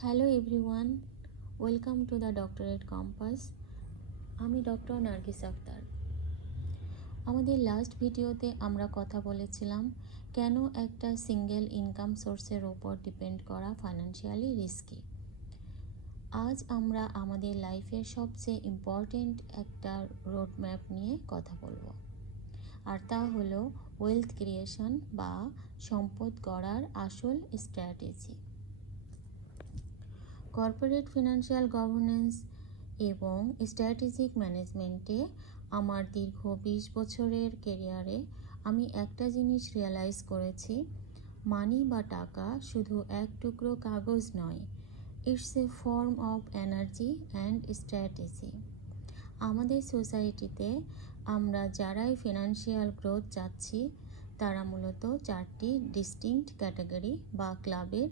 Hello everyone, welcome to the doctorate compass. আমি doctor Nargis Akter. আমাদের last ভিডিওতে আমরা কথা বলেছিলাম কেন একটা সিঙ্গেল ইনকাম সোর্সের ওপর ডিপেন্ড করা ফাইন্যান্সিয়ালি রিস্কি। আজ আমরা আমাদের লাইফের সবচেয়ে ইম্পর্টেন্ট একটা রোডম্যাপ নিয়ে কথা বলবো, আর তা হলো ওয়েলথ ক্রিয়েশন বা সম্পদ গড়ার আসল স্ট্র্যাটেজি। কর্পোরেট ফিনান্সিয়াল গভর্নেন্স এবং স্ট্র্যাটেজিক ম্যানেজমেন্টে আমার দীর্ঘ 20 বছরের কেরিয়ারে আমি একটা জিনিস রিয়েলাইজ করেছি, মানি বা টাকা শুধু এক টুকরো কাগজ নয়, it's a form of energy and strategy. আমাদের সোসাইটিতে আমরা যারাই ফিনান্সিয়াল গ্রোথ চাচ্ছি তারা মূলত 4টি ডিস্টিংক্ট ক্যাটাগরি বা ক্লাবের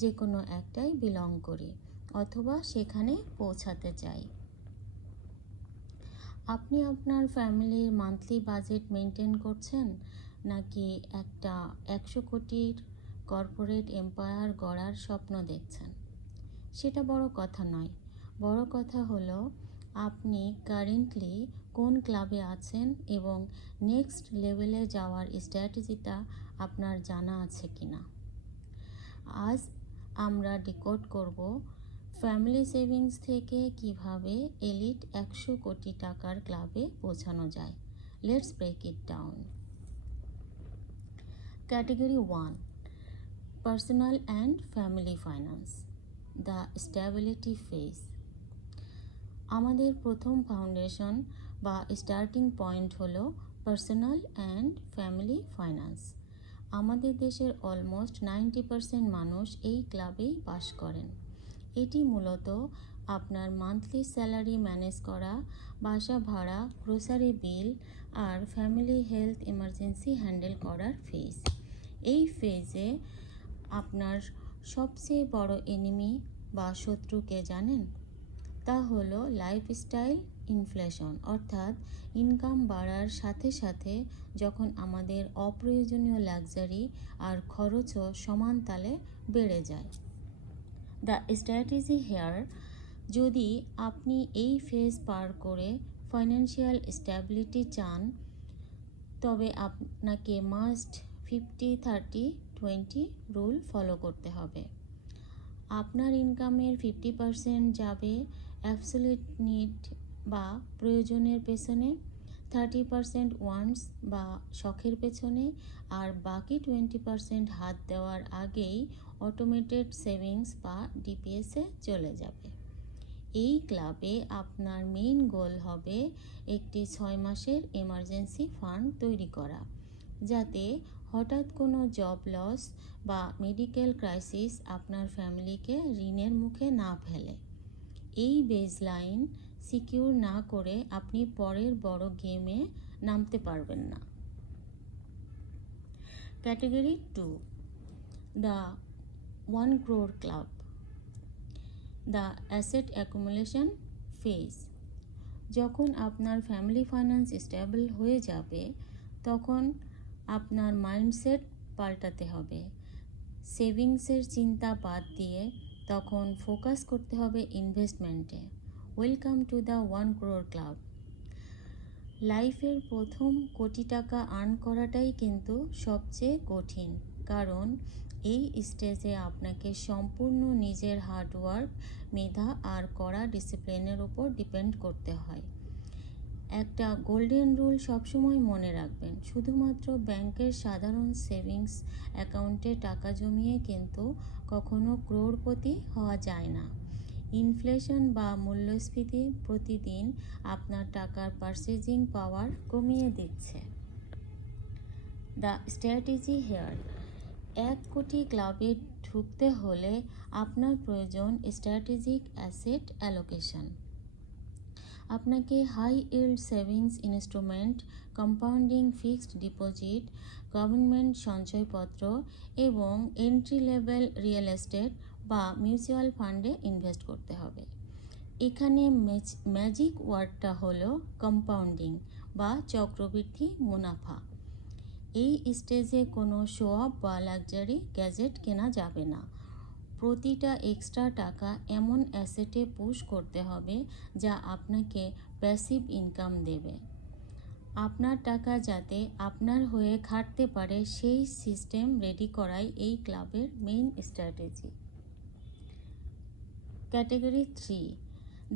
যে কোনো একটাই বিলং করি অথবা সেখানে পৌঁছাতে চাই। আপনি আপনার ফ্যামিলির মান্থলি বাজেট মেনটেন করছেন, নাকি একটা 100 কোটির কর্পোরেট এম্পায়ার গড়ার স্বপ্ন দেখছেন? সেটা বড় কথা নয়, বড় কথা হলো আপনি কারেন্টলি কোন ক্লাবে আছেন এবং নেক্সট লেভেলে যাওয়ার স্ট্র্যাটেজিটা আপনার জানা আছে কিনা। আজ আমরা ডিকোড করব ফ্যামিলি সেভিংস থেকে কিভাবে এলিট 100 কোটি টাকার ক্লাবে পৌঁছানো যায়। Let's break it down. Category 1, personal and family finance, the stability phase. আমাদের প্রথম ফাউন্ডেশন বা স্টার্টিং পয়েন্ট হলো পার্সোনাল অ্যান্ড ফ্যামিলি ফাইন্যান্স। আমাদের দেশের অলমোস্ট 90% মানুষ এই ক্লাবেই বাস করেন। এটি মূলত আপনার মান্থলি স্যালারি ম্যানেজ করা, বাসা ভাড়া, গ্রোসারি বিল আর ফ্যামিলি হেলথ এমার্জেন্সি হ্যান্ডেল করার ফেজ। এই ফেজে আপনার সবচেয়ে বড় এনিমি বা শত্রুকে জানেন? তা হলো লাইফস্টাইল ইনফ্লেশন, অর্থাৎ ইনকাম বাড়ার সাথে সাথে যখন আমাদের অপ্রয়োজনীয় লাক্সারি আর খরচও সমান তালে বেড়ে যায়। দ্য স্ট্র্যাটেজি হেয়ার, যদি আপনি এই ফেজ পার করে ফাইন্যান্সিয়াল স্ট্যাবিলিটি চান তবে আপনাকে মাস্ট 50-30-20 রুল ফলো করতে হবে। আপনার ইনকামের 50% যাবে অ্যাবসলিউট নিড বা প্রয়োজনের পেছনে, 30% ওয়ান্টস বা শখের পেছনে, আর বাকি 20% হাত দেওয়ার আগেই অটোমেটেড সেভিংস বা ডিপিএসে চলে যাবে। এই ক্লাবে আপনার মেইন গোল হবে একটি 6 মাসের এমার্জেন্সি ফান্ড তৈরি করা, যাতে হঠাৎ কোনো জব লস বা মেডিকেল ক্রাইসিস আপনার ফ্যামিলিকে ঋণের মুখে না ফেলে। এই বেসলাইন সিকিউর না করে আপনি পরের বড় গেমে নামতে পারবেন না। Category 2, the 1 crore club, the asset accumulation phase. যখন আপনার ফ্যামিলি ফাইন্যান্স স্টেবল হয়ে যাবে তখন আপনার মাইন্ডসেট পাল্টাতে হবে। সেভিংসের চিন্তা বাদ দিয়ে তখন ফোকাস করতে হবে ইনভেস্টমেন্টে। Welcome to the 1 crore club. লাইফের প্রথম কোটি টাকা আর্ন করাটাই কিন্তু সবচেয়ে কঠিন, কারণ এই স্টেজে আপনাকে সম্পূর্ণ নিজের হার্ডওয়ার্ক, মেধা আর কড়া ডিসিপ্লিনের উপর ডিপেন্ড করতে হয়। একটা গোল্ডেন রুল সবসময় মনে রাখবেন, শুধুমাত্র ব্যাংকের সাধারণ সেভিংস অ্যাকাউন্টে টাকা জমিয়ে কিন্তু কখনো ক্রোড়পতি হওয়া যায় না। ইনফ্লেশন বা মূল্যস্ফীতি প্রতিদিন আপনার টাকার পারচেজিং পাওয়ার কমিয়ে দিচ্ছে। দ্য স্ট্র্যাটেজি হেয়ার, 1 কোটি ক্লাবে ঢুকতে হলে আপনার প্রয়োজন স্ট্র্যাটেজিক অ্যাসেট অ্যালোকেশন। আপনাকে high yield savings instrument, compounding fixed deposit, government সঞ্চয়পত্র এবং এন্ট্রি লেভেল রিয়েল এস্টেট বা মিউচুয়াল ফান্ডে ইনভেস্ট করতে হবে। এখানে ম্যাজিক ওয়ার্ডটা হলো কম্পাউন্ডিং বা চক্রবৃদ্ধি মুনাফা। এই স্টেজে কোনো শো অফ বা লাক্সারি গ্যাজেট কেনা যাবে না। প্রতিটা এক্সট্রা টাকা এমন অ্যাসেটে পুশ করতে হবে যা আপনাকে প্যাসিভ ইনকাম দেবে। আপনার টাকা যাতে আপনার হয়ে খাটতে পারে সেই সিস্টেম রেডি করাই এই ক্লাবের main strategy. Category 3,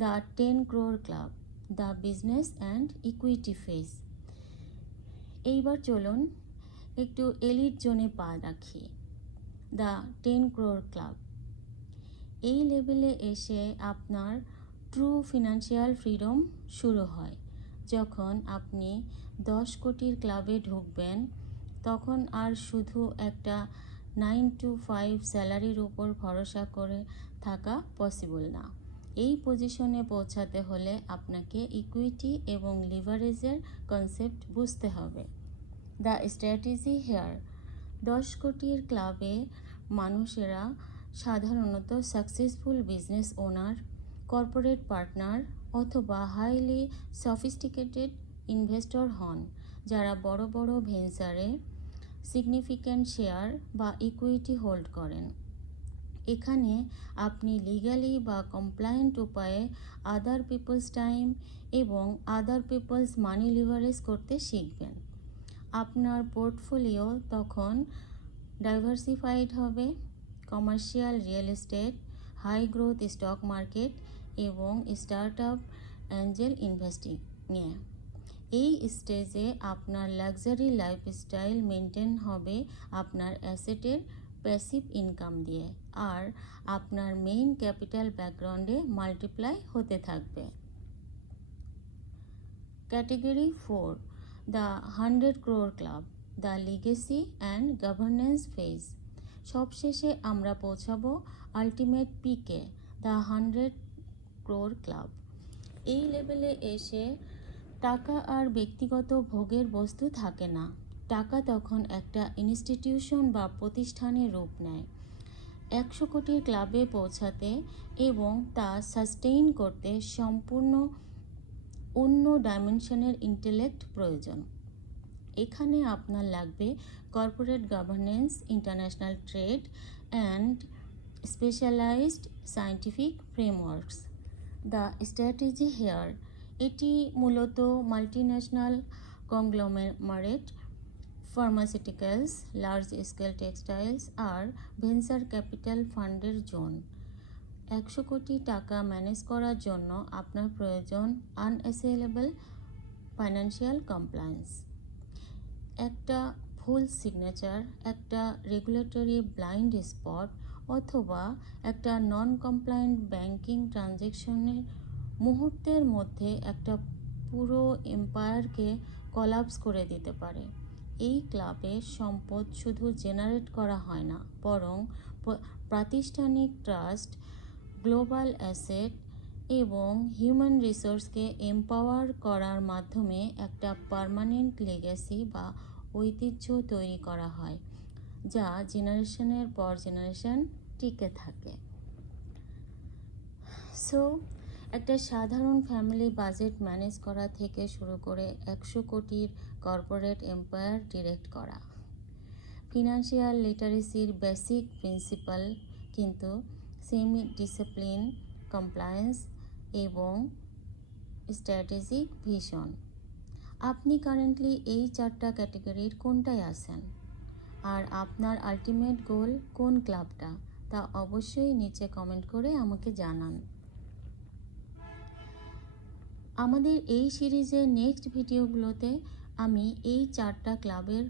the 10 crore club, the business and equity phase. এইবার চলুন একটু এলিট জোনে পা রাখি। দ্য 10 crore ক্লাব, এই লেভেলে এসে আপনার ট্রু ফিনান্সিয়াল ফ্রিডম শুরু হয়। যখন আপনি 10 কোটির ক্লাবে ঢুকবেন তখন আর শুধু একটা 9 to 5 স্যালারির উপর ভরসা করে থাকা পসিবল না। এই পজিশনে পৌঁছাতে হলে আপনাকে ইকুইটি এবং লিভারেজের কনসেপ্ট বুঝতে হবে। দ্য স্ট্র্যাটেজি হেয়ার: 10 কোটির ক্লাবে মানুষেরা সাধারণত successful business owner, corporate partner অথবা হাইলি সফিস্টিকেটেড ইনভেস্টর হন, যারা বড় বড় ভেঞ্চারে সিগনিফিক্যান্ট শেয়ার বা ইকুইটি হোল্ড করেন। এখানে আপনি লিগ্যালি বা কমপ্লায়েন্ট উপায়ে আদার পিপলস টাইম এবং আদার পিপলস মানি লিভারেজ করতে শিখবেন। আপনার পোর্টফোলিও তখন ডাইভার্সিফাইড হবে commercial real estate, high growth stock market এবং স্টার্টআপ অ্যাঞ্জেল ইনভেস্টিংয়ে। এই স্টেজে আপনার লাক্সারি লাইফস্টাইল মেনটেন হবে আপনার অ্যাসেটের প্যাসিভ ইনকাম দিয়ে, আর আপনার মেইন ক্যাপিটাল ব্যাকগ্রাউন্ডে মাল্টিপ্লাই হতে থাকবে। Category 4, the 100 crore club, the legacy and governance phase. সবশেষে আমরা পৌঁছাবো আলটিমেট পিকে, দ্য 100 crore ক্লাব। এই লেভেলে এসে টাকা আর ব্যক্তিগত ভোগের বস্তু থাকে না। টাকা তখন একটা ইনস্টিটিউশন বা প্রতিষ্ঠানের রূপ নেয়। 100 কোটির ক্লাবে পৌঁছাতে এবং তা সাস্টেইন করতে সম্পূর্ণ অন্য ডাইমেনশনের ইন্টেলেক্ট প্রয়োজন। এখানে আপনার লাগবে corporate governance, international trade and specialised scientific frameworks. The strategy here: এটি মূলত multinational conglomerate, pharmaceuticals, large scale textiles আর ভেঞ্চার ক্যাপিটাল ফান্ডের জোন। 100 কোটি টাকা ম্যানেজ করার জন্য আপনার প্রয়োজন আনঅ্যাসেলেবল ফাইন্যান্সিয়াল কমপ্লায়েন্স। একটা ভুল সিগনেচার, একটা রেগুলেটরি ব্লাইন্ড স্পট অথবা একটা নন কমপ্লায়েন্ট ব্যাংকিং ট্রানজ্যাকশনের মুহূর্তের মধ্যে একটা পুরো এম্পায়ারকে কলাপস করে দিতে পারে। এই ক্লাবে সম্পদ শুধু জেনারেট করা হয় না, বরং প্রাতিষ্ঠানিক ট্রাস্ট, গ্লোবাল অ্যাসেট এবং হিউম্যান রিসোর্সকে এম্পাওয়ার করার মাধ্যমে একটা পার্মানেন্ট লেগেসি বা ঐতিহ্য তৈরি করা হয়, যা জেনারেশনের পর জেনারেশন টিকে থাকে। সো একটা সাধারণ ফ্যামিলি বাজেট ম্যানেজ করা থেকে শুরু করে 100 কোটির কর্পোরেট এম্পায়ার ডিরেক্ট করা, ফিনান্সিয়াল লিটারেসির বেসিক প্রিন্সিপাল, কিন্তু সেমি ডিসিপ্লিন, কমপ্লায়েন্স এবং স্ট্র্যাটেজিক ভিশন। আপনি কারেন্টলি এই 4টা ক্যাটাগরির কোনটায় আছেন? আর আপনার আলটিমেট গোল কোন ক্লাবটা, তা অবশ্যই নিচে কমেন্ট করে আমাকে জানান। আমাদের এই সিরিজের নেক্সট ভিডিওগুলোতে আমি এই 4টা ক্লাবের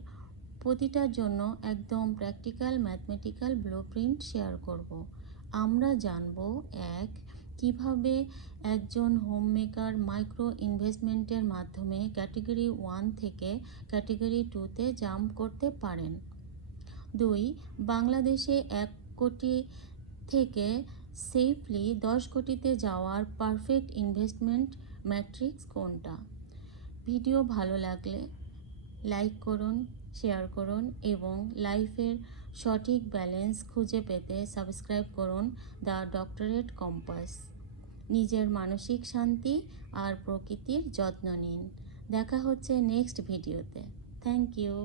প্রতিটার জন্য একদম প্র্যাকটিক্যাল ম্যাথমেটিক্যাল ব্লুপ্রিন্ট শেয়ার করব। আমরা জানব 1. কিভাবে একজন হোমমেকার মাইক্রো ইনভেস্টমেন্টের মাধ্যমে ক্যাটাগরি 1 থেকে ক্যাটাগরি 2তে জাম্প করতে পারেন। 2. বাংলাদেশে 1 কোটি থেকে সেফলি 10 কোটিতে যাওয়ার পারফেক্ট ইনভেস্টমেন্ট ম্যাট্রিক্স কোনটা। ভিডিও ভালো লাগলে লাইক করুন, শেয়ার করুন এবং লাইফের সঠিক ব্যালেন্স খুঁজে পেতে সাবস্ক্রাইব করুন দ্য ডক্টরেট কম্পাস। নিজের মানসিক শান্তি আর প্রকৃতির যত্ন নিন। দেখা হচ্ছে নেক্সট ভিডিওতে। Thank you.